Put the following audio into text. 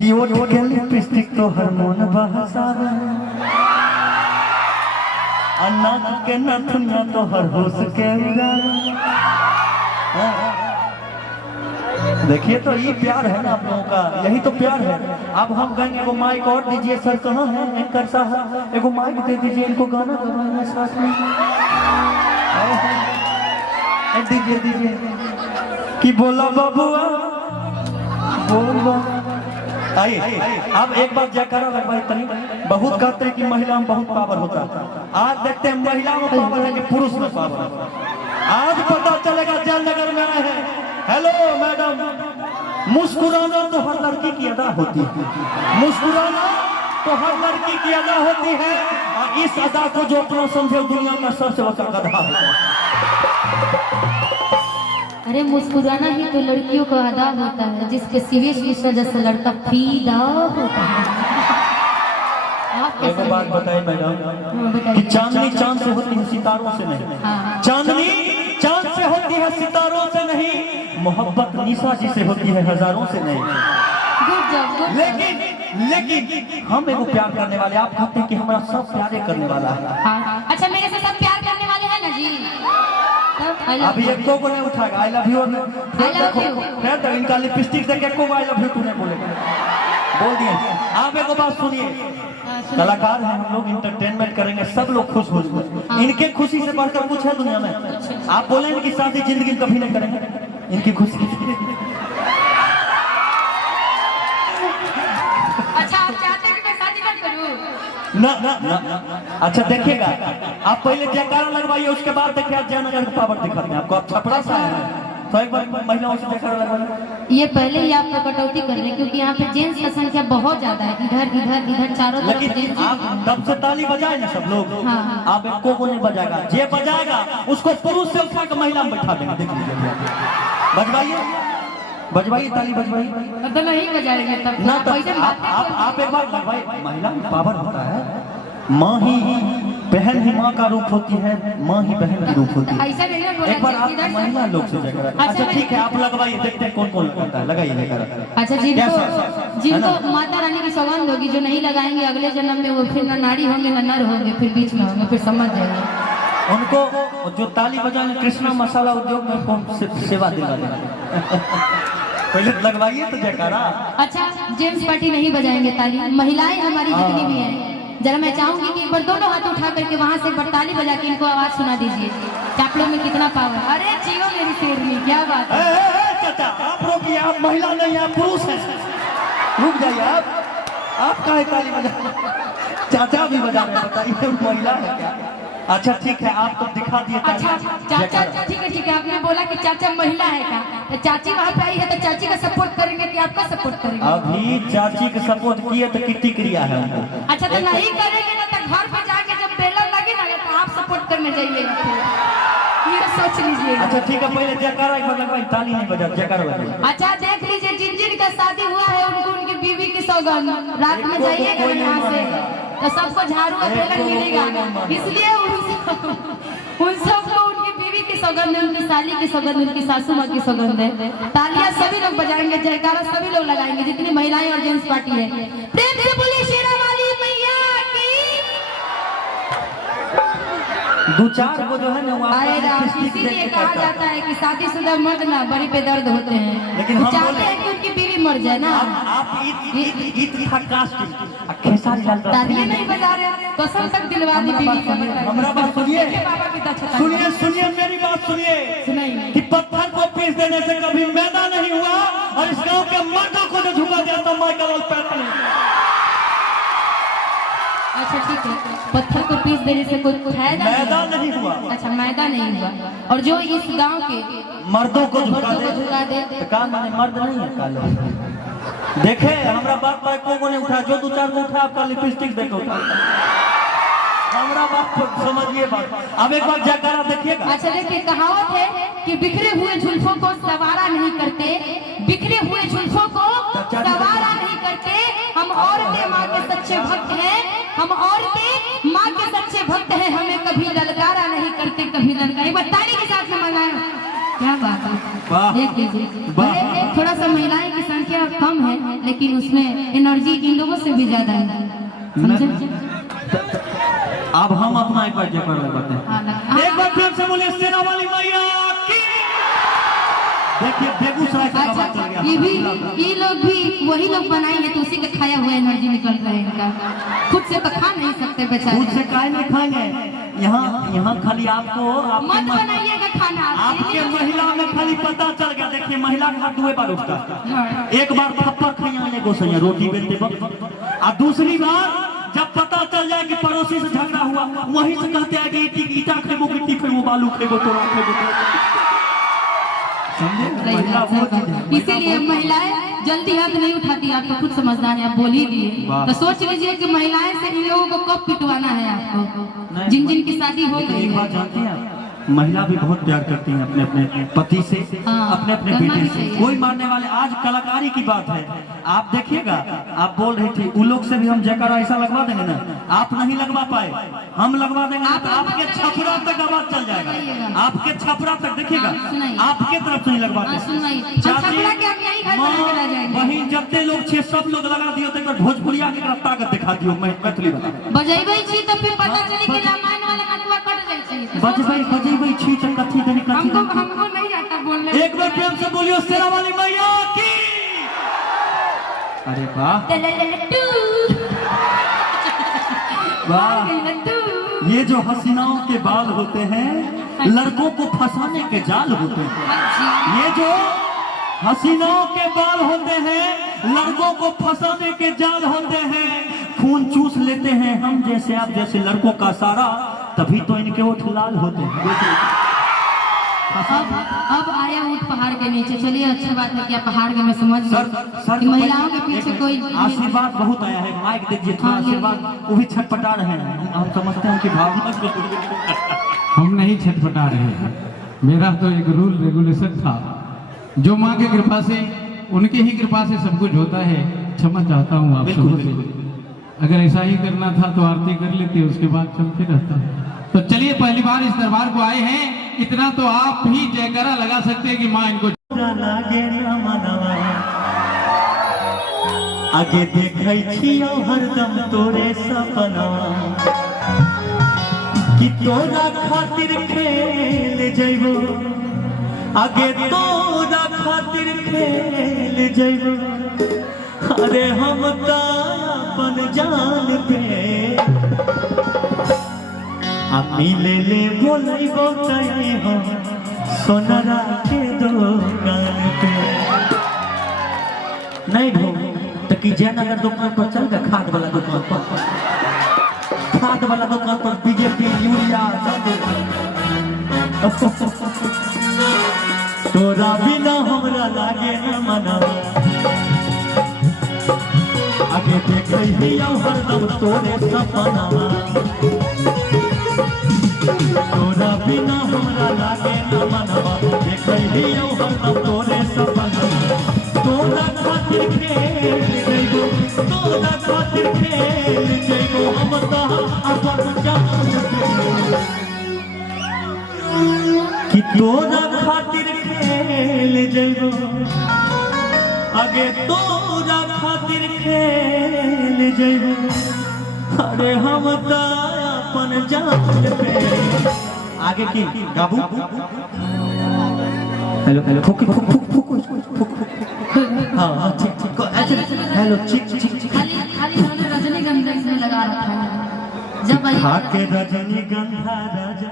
कि ओठ के लिपस्टिक तो हार्मोन बहसावे, नाक के नथुनिया तो हर होश के उड़ावे। देखिए तो ये प्यार है ना आप लोगों का, यही तो प्यार है। अब हम कहेंगे एगो माइक और दीजिए सर, कहाँ है एंकर साहब, एगो माइक दे दीजिए इनको, गाना गवाना साथ में। दीजिए दीजिए कि बोला बाबुआ बोला। आइए अब एक बार जयकारा लगवाई तनी। बहुत कहते हैं कि महिला में बहुत पावर होता है, आज देखते हैं महिला में पावर है कि पुरुष में पावर है। आज पता चलेगा जयनगर में आए हैं। हेलो मैडम, मुस्कुराना तो हर लड़की की अदा होती है, मुस्कुराना तो हर लड़की की अदा होती है, और इस अदा को जो अपना समझे दुनिया का सबसे बड़ा गधा है। अरे मुस्कुराना ही तो लड़कियों का अदा होता है, जिसके सिवेश मिश्रा जैसा लड़का फीदा होता है। एक बात बताइए मैडम कि चांदनी चांद से होती है सितारों से नहीं। हाँ। चांदनी चांद से होती है सितारों से नहीं, मोहब्बत निशा जी से होती है हजारों से नहीं। Good job. लेकिन हम एगो प्यार करने वाले, आप कहते हैं कि हमारा सब प्यारे करने वाला है। हाँ। अच्छा मेरे से सब प्यार करने वाले हैं ना जी? अभी एक को नहीं उठाएगा आई लव यू, फिर तो इनका लिपस्टिक देख के आई लव यू तूने बोलेगा, बोल दिए। आप एक बात सुनिए, कलाकार हैं हम लोग, इंटरटेनमेंट करेंगे, सब लोग खुश हो जाएंगे। इनके खुशी से बढ़कर कुछ है दुनिया में? आप बोलेंगे कि शादी जिंदगी में कभी नहीं करेंगे, इनकी खुशी। अच्छा आप चाहते हैं कि मैं शादी मत करूं? ना। अच्छा देखिएगा, आप पहले जयकारा लगवाइए, उसके बाद देखिए जयनगर का पावर दिखाते हैं आपको। आप छपरा से आए हैं तो एक बार महिलाओं से जयकारा लगवाइए। ये पहले ही आपको कटौती कर रहे हैं, क्योंकि यहाँ पे जेंट्स की संख्या बहुत ज्यादा है, इधर इधर इधर चारों तरफ लेकिन जेंट्स। आप तब से ताली बजाए ना सब लोग। हाँ। आप एक को नहीं बजाएगा, जे बजाएगा उसको पुरुष से उठा कर महिला में बैठा देंगे। देख लीजिए, बजवाइए ताली बजवाइए। तो नहीं बजाएंगे तब ना तो आप एक बार लगवाइए। महिला में पावर होता है, माँ ही बहन ही माँ का रूप होती है, माँ ही बहन की रूप होती है। ऐसा नहीं है, बोला एक बार आप इधर से। महिला लोग से जयकारा। अच्छा ठीक है, आप लगवाइए, देखते हैं कौन कौन लगाता है, लगाइए जयकारा। अच्छा जिनको माता रानी की सौगंध होगी, जो नहीं लगाएंगे अगले जन्म में वो फिर न नारी होंगे न नर होंगे, फिर बीच में होंगे, फिर समझ जाएंगे। उनको जो ताली बजाने कृष्णा मसाला उद्योग में सेवा दिला देना। पहले लगवाइए तो जयकारा। अच्छा जेंट्स पार्टी नहीं बजाएंगे ताली, महिलाएं हमारी जितनी भी हैं, जरा मैं चाहूंगी कि एक बार दोनों हाथ उठा करके वहां से एक बार ताली बजा के इनको आवाज सुना दीजिए। चापड़ों में कितना पावर। अरे जियो मेरी शेरनी, क्या बात है। चाचा आप रुकिए, आप महिला नहीं आप पुरुष हैं, रुक जाइए। आप काहे ताली बजा, चाचा भी बजा रहे हैं, बताइए महिला है क्या? अच्छा ठीक है, आप तो दिखा दिए। अच्छा चाचा, ठीक है आपने बोला कि चाचा महिला है का, तो चाची वहाँ पे आई है तो चाची का सपोर्ट करेंगे कि आपका सपोर्ट करेंगे? अभी चाची का सपोर्ट किए तो कितनी क्रिया है। अच्छा तो नहीं करेंगे ना तो घर पे जाके जब बेलन लगे ना तो आप सपोर्ट करने जाइए, ये सोच लीजिए। अच्छा ठीक है, पहले जयकारा एक बार लगवाइए, ताली नहीं बजा, जयकारा लगवाइए। अच्छा देख लीजिए, जिन जिन का शादी हुआ है उनको उनकी बीवी की सौगंध, रात में जाइएगा यहाँ से तो सबको झाड़ू और बेलन मिलेगा, इसलिए उन सबको उनकी बीवी की सौगंध, उनकी साली की सौगंध, उनकी सासू माँ की सौगंध है। तालियां सभी लोग बजाएंगे, जयकारा सभी लोग लगाएंगे, जितनी महिलाएं और जेंट्स पार्टी है। प्रेम से बोलिए शेरा वाली मैया की। दो चार को जो है ना आएगा, इसीलिए कहा जाता है कि शादीशुदा मर्द ना बड़ी पे दर्द होते हैं, लेकिन हम चाहते हैं कि उनकी बीवी मर जाए ना। आप खेसारी लाल तालियां नहीं बजा रहे, कसम तक दिलवा दी बीवी को। हमारा बात सुनिए, सुनिए सुनिए मेरी बात सुनिए, कि पत्थर को पीस देने से कभी मैदा नहीं हुआ, और इस गांव के मर्दों को जो झुका दिया था माइकल पैटर्न। अच्छा ठीक है, पत्थर को पीस देने से कोई फायदा मैदा नहीं हुआ। अच्छा मैदा नहीं हुआ, और जो इस गांव के मर्दों को झुका दे तो का माने मर्द नहीं है काले। देखे हमारा बात पर को नहीं उठा, जो दो चार को उठा आपका लिपस्टिक देखो, हमारा बात को समझिए बात। अब एक बार जयकारा देखिएगा। अच्छा देखिए, कहावत है कि बिखरे हुए जुल्फों को सवारा नहीं करते, बिखरे हुए जुल्फों को सवारा नहीं करते। हम औरतें माँ के सच्चे भक्त हैं, हम औरतें माँ के सच्चे भक्त हैं, हमें कभी ललकारा नहीं करते, कभी ललकारा। एक बार ताली के साथ में मंगाया। क्या बात वाह। है, देख लीजिए। वाह। भले थोड़ा सा महिलाएं की संख्या कम है, लेकिन उसमें एनर्जी इन लोगों से भी ज्यादा है, समझे? अब हम अपना एक बार जयकार लगाते हैं, एक बार प्रेम से बोले सेना वाली मैया की। देखिए बेगूसराय का बात चल गया। ये लोग भी वही लोग बनाएंगे तो उसी का खाया हुआ एनर्जी निकल कर इनका, खुद से तो खा नहीं सकते बेचारे। खुद से काहे नहीं खाएंगे, यहाँ खाली आपको मत बनाइएगा खाना, आपके महिला में खाली पता चल गया। देखिए महिला के हाथ 2 बार उठता है, एक बार थप्पड़ खाने को सही रोटी बेलते वक्त, और दूसरी बार जब पता चल जाए कि पड़ोसी से झगड़ा हुआ, वहीं से कहते हैं कि ईटा खेबो, गिट्टी खेबो, बालू खेबो, तोड़ा खेबो। महिला वो चीज है। इसीलिए महिलाएं जल्दी हाथ नहीं उठाती, आप तो खुद समझदार हैं, आप बोल ही दिए। तो सोच लीजिए कि महिलाएं से इन लोगों को कब पिटवाना है आपको, जिन जिन की शादी हो गई। एक बात जानते हैं, महिला भी बहुत प्यार करती हैं अपने अपने पति से, अपने अपने बेटे से, कोई मारने वाले। आज कलाकारी की बात है, आप देखिएगा, आप बोल रहे थे उन लोग से भी हम जयकारा ऐसा लगवा देंगे ना, आप नहीं लगवा पाए, हम लगवा देंगे, आपके छपरा तक आवाज चल जाएगा, आपके छपरा तक देखिएगा, आपके तरफ से नहीं लगवाते। वही जब ते लोग 6 लोग लगा दियो तो भोजपुरिया की ताकत दिखा दियो। मैं मैथिली बजेबै छी तो फिर पता चली कि रामायण वाला कटुआ कट जाई छी। बजेबै छी तो कथी देनी कथी। हमको नहीं आता बोलने। एक बार प्रेम से बोलियो सेना वाली मैया की। अरे वाह वाह, ये जो हसीनाओं के बाल होते हैं, लड़कों को फंसाने के जाल होते हैं। ये जो हसीनाओं के बाल होते हैं, लड़कों को फंसाने के जाल होते हैं। खून चूस लेते हैं हम जैसे आप जैसे लड़कों का सारा, तभी तो इनके ओठ लाल होते हैं। अब आया ऊँट पहाड़ के नीचे। चलिए अच्छी बात है कि आप पहाड़ के में समझ गए कि महिलाओं के पीछे कोई आशीर्वाद बहुत आया है। माइक दीजिए थोड़ा आशीर्वाद, वो भी छटपटा रहे हैं। हम समझते हैं कि भावना हम नहीं छटपटा रहे हैं, मेरा तो एक रूल रेगुलेशन था, जो माँ की कृपा से, उनकी ही कृपा से सब कुछ होता है। क्षमा चाहता हूँ आप सबों से, अगर ऐसा ही करना था तो आरती कर लेते, उसके बाद चलते रहता है। तो चलिए पहली बार इस दरबार को आए हैं, इतना तो आप ही जयकारा लगा सकते हैं कि माँ इनको आगे देखै छियौ हरदम तोरे सपना, कि तोरा खातिर खेल जइबो, आगे तोरा खातिर खेल जइबो। अरे हम त अपन जान पे आ मिले ले बोलैबो तई हम सोनरा के दुकान पे। नहीं भो तो कि जयनगर दुकान पर चल गए, खाद वाला दुकान पर, खाद वाला दुकान पर बीजेपी यूरिया सब। तोरा बिना हमरा लागे न मनवा, आगे देखै हियौ हरदम तोरे सपना। तोरा बिना हमरा लागे न मनवा, देखै हियौ हरदम तोरे सपना। तोरा खातिर खेल जइबो, तोरा खातिर खेल जइबो, हम त अपन जान पे। कि तोरा खातिर खेल जइबो, आगे तोरा खातिर खेल जइबो। अरे हम त अपन जान पे। आगे की गाबू। हेलो हेलो फुक फुक फुक फुक फुक। हाँ ठीक ठीक ऐसे। हेलो चिक चिक चिक। खाली रजनीगंधा इसमें लगा रखा है। जब रजनीगंधा राजा